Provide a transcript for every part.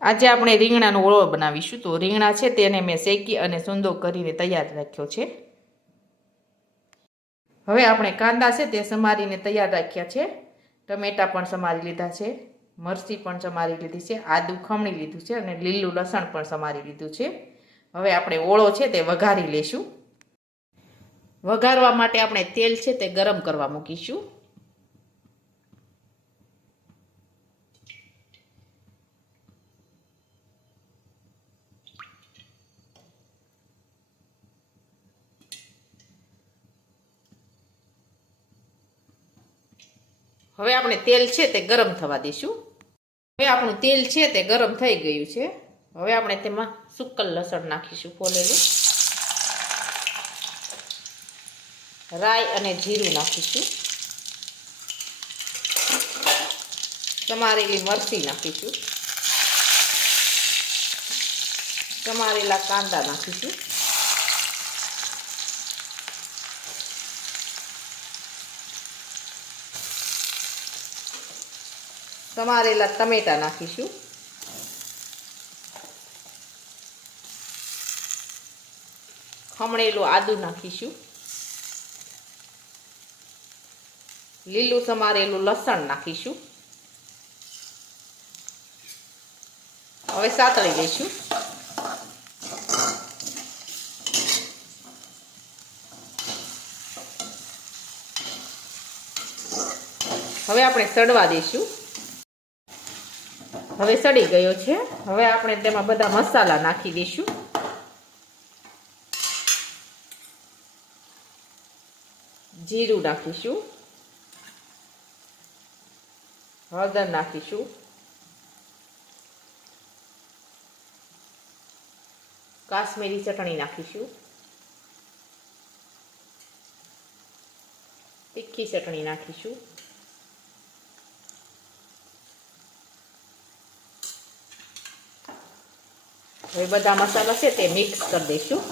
આજે આપણે રીંગણાનો ઓળો બનાવીશું. તો રીંગણા છે તેને મેં શેકી અને સૂંદો કરીને તૈયાર રાખ્યો છે. હવે આપણે કાંદા છે તે સમારીને તૈયાર રાખ્યા છે. ટમેટાં પણ સમારી લીધા છે, મરચી પણ સમારી લીધી છે, આદુ ખમણી લીધું છે અને લીલું લસણ પણ સમારી લીધું છે. હવે આપણે ઓળો છે તે વઘારી લેશું. વઘારવા માટે આપણે તેલ છે તે ગરમ કરવા મૂકીશું. હવે આપણે તેલ છે તે ગરમ થવા દઈશું. હવે આપણું તેલ છે તે ગરમ થઈ ગયું છે. હવે આપણે તેમાં સૂકલ લસણ નાખીશું, ફોલેલું, રાઈ અને જીરું નાખીશું, સમારેલી મરચી નાખીશું, સમારેલા કાંદા નાખીશું, સમારેલા ટમેટાં નાખીશું, ખમણેલું આદુ નાખીશું, લીલું સમારેલું લસણ નાખીશું. હવે સાતળી લઈશું. હવે આપણે સડવા દઈશું. હવે સડી ગયો છે. હવે આપણે તેમાં બધા મસાલા નાખી દઈશું. જીરું નાખીશું, હળદર નાખીશું, કાશ્મીરી ચટણી નાખીશું, તીખી ચટણી નાખીશું, હવે બધા મસાલા છે તે મિક્સ કરી દઈશું.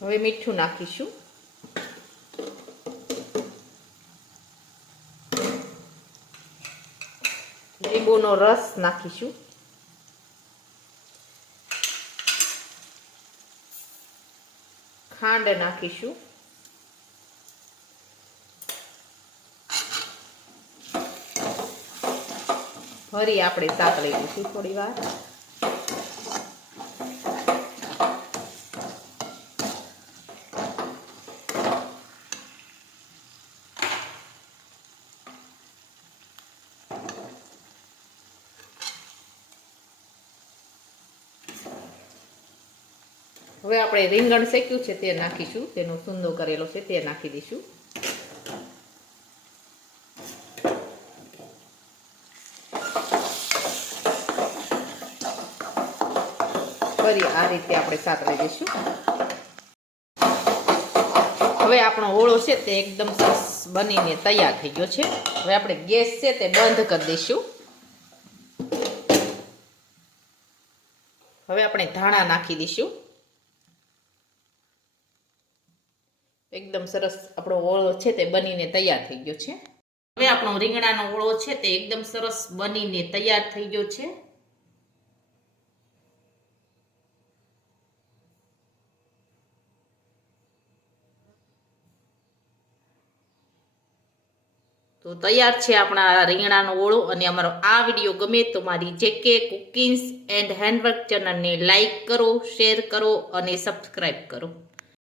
હવે મીઠું નાખીશું, લીંબુનો રસ નાખીશું, ખાંડ નાખીશું, ફરી આપણે સાતળી દઈશું થોડી વાર. હવે આપણે રીંગણ શેક્યું છે તે નાખીશું, તેનો સૂંદો કરેલો છે તે નાખી દઈશું. ફરી આ રીતે આપણે સાતળી દઈશું. હવે આપણો ઓળો છે તે એકદમ સરસ બનીને તૈયાર થઈ ગયો છે. હવે આપણે ગેસ છે તે બંધ કરી દઈશું. હવે આપણે ધાણા નાખી દઈશું. એકદમ સરસ આપણો ઓળો છે તે બનીને તૈયાર થઈ ગયો છે. હવે આપણો રીંગણાનો ઓળો છે તે એકદમ સરસ બનીને તૈયાર થઈ ગયો છે. તો તૈયાર છે આપણા રીંગણાનો ઓળો. અને અમારો આ વિડીયો ગમે તો મારી જેકે કુકિંગ્સ એન્ડ હેન્ડવર્ક ચેનલને લાઈક કરો, શેર કરો અને સબસ્ક્રાઈબ કરો.